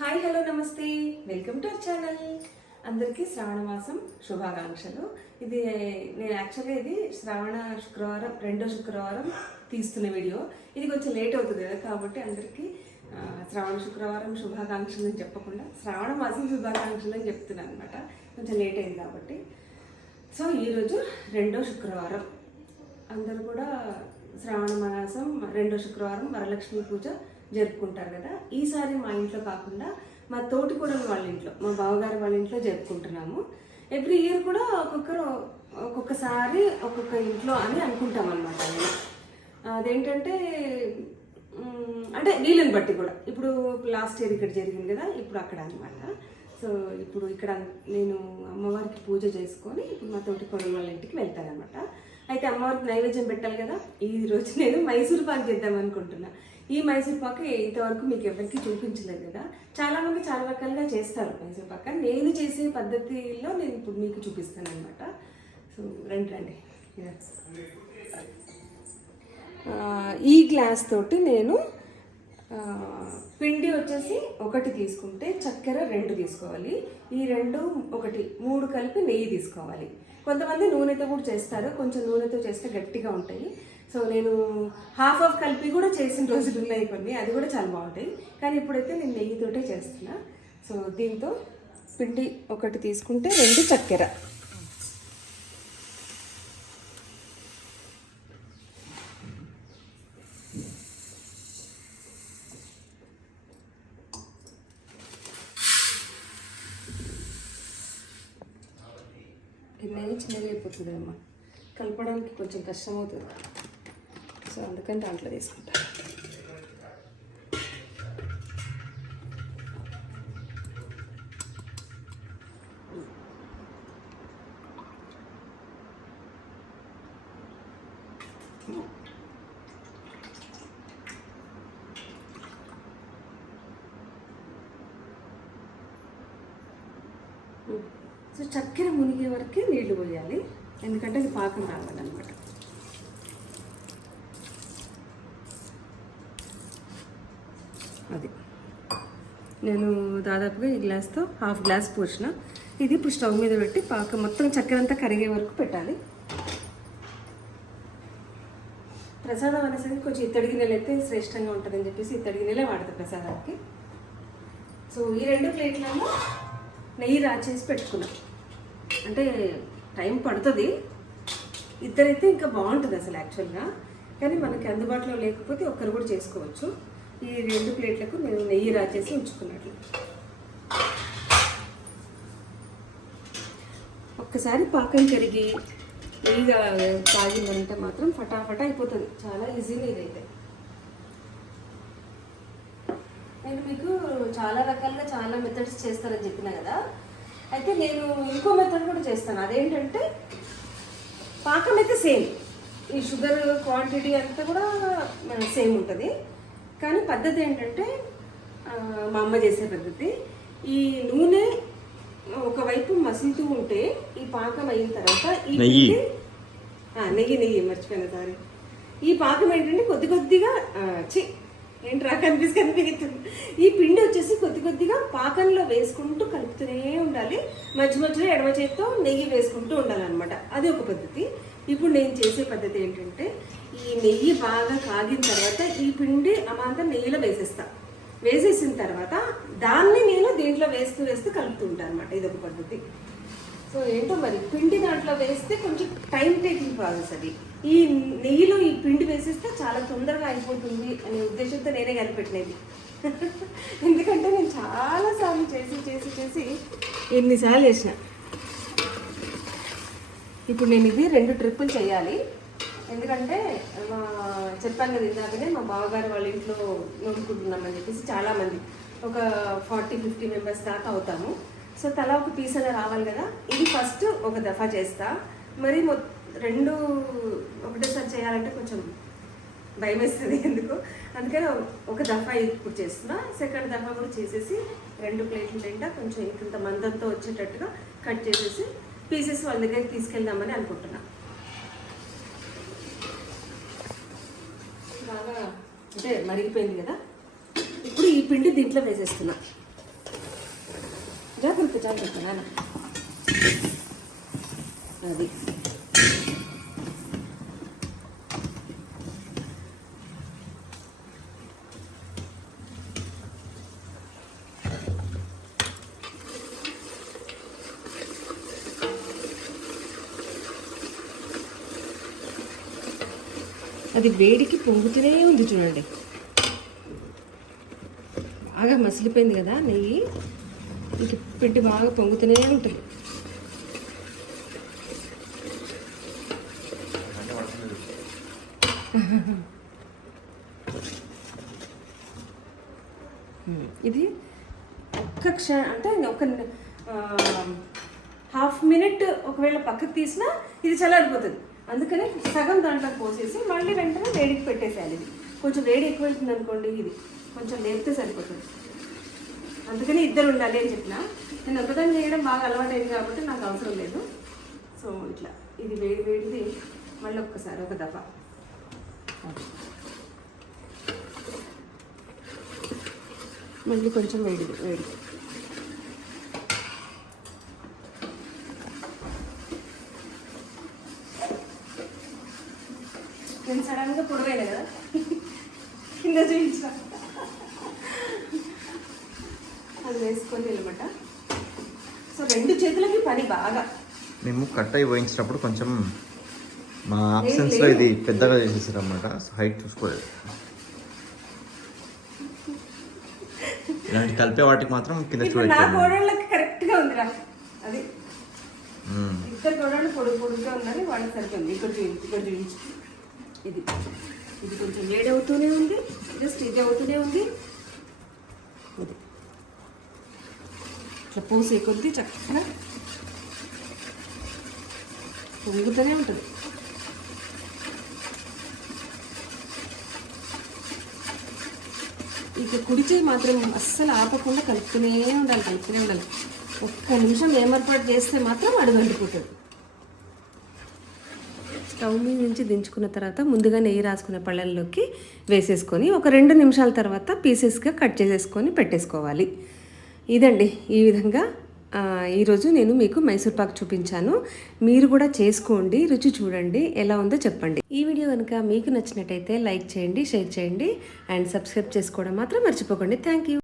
Hi hello నమస్తే. Welcome to our channel అందరికీ శ్రావణ మాసం శుభాకాంక్షలు. ఇది నేను యాక్చువల్గా ఇది శ్రావణ శుక్రవారం రెండో శుక్రవారం తీస్తున్న వీడియో ఇది కొంచెం లేట్ అవుతుంది కదా కాబట్టి అందరికీ శ్రావణ శుక్రవారం శుభాకాంక్షలు అని చెప్పకుండా శ్రావణ మాసం శుభాకాంక్షలు అని చెప్తున్నాను అనమాట కొంచెం లేట్ అయింది కాబట్టి. సో ఈరోజు రెండో శుక్రవారం. అందరూ కూడా శ్రావణ మాసం రెండో శుక్రవారం వరలక్ష్మి పూజ జరుపుకుంటారు కదా. ఈసారి మా ఇంట్లో కాకుండా మా తోటి వాళ్ళ ఇంట్లో మా బావగారు వాళ్ళ ఇంట్లో జరుపుకుంటున్నాము. ఎవ్రీ ఇయర్ కూడా ఒక్కొక్కరు ఒక్కొక్కసారి ఒక్కొక్క ఇంట్లో అని అనుకుంటాం అనమాట అదేంటంటే అంటే వీళ్ళని బట్టి కూడా. ఇప్పుడు లాస్ట్ ఇయర్ ఇక్కడ జరిగింది కదా ఇప్పుడు అక్కడ అనమాట సో ఇప్పుడు ఇక్కడ నేను అమ్మవారికి పూజ చేసుకొని ఇప్పుడు మా తోటి కొడుకు వాళ్ళ ఇంటికి వెళ్తాను అనమాట అయితే అమ్మవారికి నైవేద్యం పెట్టాలి కదా ఈ రోజు నేను మైసూర్ పాక్ చేద్దాం అనుకుంటున్నా. ఈ మైసూర్ పాక్ ఇంతవరకు మీకు ఎవరికి చూపించలేదు కదా. చాలామంది చాలా రకాలుగా చేస్తారు మైసూర్ పాక్. నేను చేసే పద్ధతిలో నేను ఇప్పుడు మీకు చూపిస్తాను అనమాట సో రండి రండి. ఈ గ్లాస్ తోటి నేను పిండి వచ్చేసి ఒకటి తీసుకుంటే చక్కెర రెండు తీసుకోవాలి. ఈ రెండు ఒకటి మూడు కలిపి నెయ్యి తీసుకోవాలి. కొంతమంది నూనెతో కూడా చేస్తారు. కొంచెం నూనెతో చేస్తే గట్టిగా ఉంటాయి. సో నేను హాఫ్ ఆఫ్ కలిపి కూడా చేసిన రోజులు ఉన్నాయి కొన్ని అది కూడా చాలా బాగుంటాయి. కానీ ఇప్పుడైతే నేను నెయ్యితోటే చేస్తున్నా. సో దీంతో పిండి ఒకటి తీసుకుంటే రెండు చక్కెర. నెయ్యి చిన్నగా అయిపోతుంది అమ్మ కలపడానికి కొంచెం కష్టం అవుతుంది సో అందుకని దాంట్లో తీసుకుంటా. సో చక్కెర మునిగే వరకు నీళ్ళు పోయాలి. ఎందుకంటే అది పాకం రావాలన్నమాట. అది. నేను దాదాపుగా ఈ గ్లాస్తో హాఫ్ గ్లాస్ పోసిన. ఇది ఇప్పుడు స్టవ్ మీద పెట్టి పాక మొత్తం చక్కెర అంతా కరిగే వరకు పెట్టాలి. ప్రసాదం అనేసరికి కొంచెం ఇత్తడి గిన్నెలు అయితే శ్రేష్టంగా ఉంటుందని చెప్పేసి ఇత్తడి గిన్నెలే వాడతారు ప్రసాదానికి. సో ఈ రెండు ప్లేట్లలో నెయ్యి రాచేసి పెట్టుకున్నాం. అంటే టైం పడుతుంది. ఇద్దరైతే ఇంకా బాగుంటుంది అసలు యాక్చువల్గా. కానీ మనకి అందుబాటులో లేకపోతే ఒక్కరు కూడా చేసుకోవచ్చు. ఈ రెండు ప్లేట్లకు నేను నెయ్యి రాచేసి ఉంచుకున్నట్లు. ఒక్కసారి పాకం కరిగి నెయ్యిగా తాగిందంటే మాత్రం ఫటాఫటా అయిపోతుంది. చాలా ఈజీగా ఇదైతే నేను మీకు చాలా రకాలుగా చాలా మెథడ్స్ చేస్తానని చెప్పిన కదా. అయితే నేను ఇంకో మెథడ్ కూడా చేస్తాను. అదేంటంటే పాకం అయితే సేమ్. ఈ షుగర్ క్వాంటిటీ అంతా కూడా సేమ్ ఉంటుంది. కానీ పద్ధతి ఏంటంటే మా అమ్మ చేసే పద్ధతి. ఈ నూనె ఒకవైపు మసులుతూ ఉంటే ఈ పాకం అయిన తర్వాత ఈ నెయ్యి. నెయ్యి నెయ్యి మర్చిపోయిన సారీ ఈ పాకం ఏంటంటే కొద్ది కొద్దిగా చి ఏంట్రా కనిపిసి కనిపిస్తుంది ఈ పిండి వచ్చేసి కొద్ది కొద్దిగా పాకంలో వేసుకుంటూ కలుపుతూనే ఉండాలి. మధ్య మధ్యలో ఎడమ చేత్తో నెయ్యి వేసుకుంటూ ఉండాలన్నమాట. అది ఒక పద్ధతి. ఇప్పుడు నేను చేసే పద్ధతి ఏంటంటే ఈ నెయ్యి బాగా కాగిన తర్వాత ఈ పిండి అమాంతం నెయ్యిలో వేసేస్తా. వేసేసిన తర్వాత దాన్ని నేను దీంట్లో వేస్తూ వేస్తూ కలుపుతూ ఉంటాను అనమాట ఇది ఒక పద్ధతి. సో ఏంటో మరి పిండి దాంట్లో వేస్తే కొంచెం టైం టేకింగ్ ప్రాసెస్ అది. ఈ నెయ్యిలో ఈ పిండి వేసేస్తే చాలా తొందరగా అయిపోతుంది అనే ఉద్దేశంతో నేనే కనిపెట్టినది. ఎందుకంటే నేను చాలాసార్లు చేసి చేసి చేసి ఎన్నిసార్లు వేసిన ఇప్పుడు నేను ఇది రెండు ట్రిప్పులు చేయాలి. ఎందుకంటే మా చెప్పాను కదా ఇందాకనే మా బావగారు వాళ్ళ ఇంట్లో నోడుకుంటున్నామని చెప్పేసి చాలామంది. ఒక ఫార్టీ ఫిఫ్టీ మెంబర్స్ దాకా అవుతాము. సో తలా ఒక పీస్ అలా రావాలి కదా. ఇది ఫస్ట్ ఒక దఫా చేస్తా. మరి మొ రెండు ఒకటేసారి చేయాలంటే కొంచెం భయం వేస్తుంది ఎందుకు. అందుకని ఒక దఫా ఇప్పుడు చేస్తున్నా. సెకండ్ దఫా కూడా చేసేసి రెండు ప్లేట్లు నిండా కొంచెం ఇంత మందంతో వచ్చేటట్టుగా కట్ చేసేసి పీసెస్ వాళ్ళ దగ్గరికి తీసుకెళ్దామని అనుకుంటున్నాను బాగా అంటే మరిగిపోయింది కదా. ఇప్పుడు ఈ పిండి దీంట్లో వేసేస్తున్నా. జాగ్రత్త జాగ్రత్త నాన్న. అది. అది వేడికి పొంగుతూనే ఉంది చూడండి. బాగా మసిలిపోయింది కదా నెయ్యి? ఇంక పిండి బాగా పొంగుతూనే ఉంటుంది. ఇది ఒక్క క్ష అంటే ఒక హాఫ్ మినిట్ ఒకవేళ పక్కకు తీసినా ఇది చల్లారిపోతుంది. అందుకని సగం దాంట్లో పోసేసి మళ్ళీ వెంటనే వేడికి పెట్టేసేయాలి. ఇది కొంచెం వేడి ఎక్కువ వెళ్తుంది అనుకోండి ఇది. కొంచెం లేపితే సరిపోతుంది. అందుకని ఇద్దరు ఉండాలి అని చెప్పిన. నేను ఒకదాన్ని చేయడం బాగా అలవాటైంది కాబట్టి నాకు అవసరం లేదు. సో ఇట్లా. ఇది వేడి వేడిది. మళ్ళీ ఒక్కసారి ఒక దఫా. మళ్ళీ కొంచెం వేడి వేడి. నేను సడన్గా పొడవైన కదా? కింద చూపించిన అది వేసుకొని అనమాట సో రెండు చేతులకి పని బాగా. మేము కట్ అయి పోయించినప్పుడు కొంచెం మా ఆప్షన్స్లో ఇది పెద్దగా చేసేసారు అనమాట హైట్ చూసుకోలేదు. ఇలాంటి కలిపే వాటికి మాత్రం కింద ఇప్పుడు నా కోడళ్ళకి కరెక్ట్గా ఉందిరా. అది. ఇద్దరు కోడళ్ళు పొడుగు పొడుగుగా ఉన్నది వాళ్ళకి సరిపోయింది. ఇక్కడ చూపించి ఇక్కడ చూపించి. ఇది. ఇది కొంచెం వేడి అవుతూనే ఉంది జస్ట్ ఇది అవుతూనే ఉంది. ఇది. ఇట్లా పోసే కొద్దీ చక్కగా పొంగుతూనే ఉంటుంది. ఇక కుడిచేయి మాత్రం అస్సలు ఆపకుండా కలుపుతూనే ఉండాలి కలుపుతూనే ఉండాలి. ఒక్క నిమిషం ఏమర్పాటు చేస్తే మాత్రం అడుగు అంటుకుంటుంది స్టవ్ మీద నుంచి దించుకున్న తర్వాత ముందుగా నెయ్యి రాసుకున్న పళ్ళల్లోకి వేసేసుకొని ఒక రెండు నిమిషాల తర్వాత పీసెస్గా కట్ చేసేసుకొని పెట్టేసుకోవాలి. ఇదండి ఈ విధంగా ఈరోజు నేను మీకు మైసూర్ పాక్ చూపించాను. మీరు కూడా చేసుకోండి రుచి చూడండి ఎలా ఉందో చెప్పండి. ఈ వీడియో కనుక మీకు నచ్చినట్టయితే లైక్ చేయండి షేర్ చేయండి అండ్ సబ్స్క్రైబ్ చేసుకోవడం మాత్రం మర్చిపోకండి. Thank you.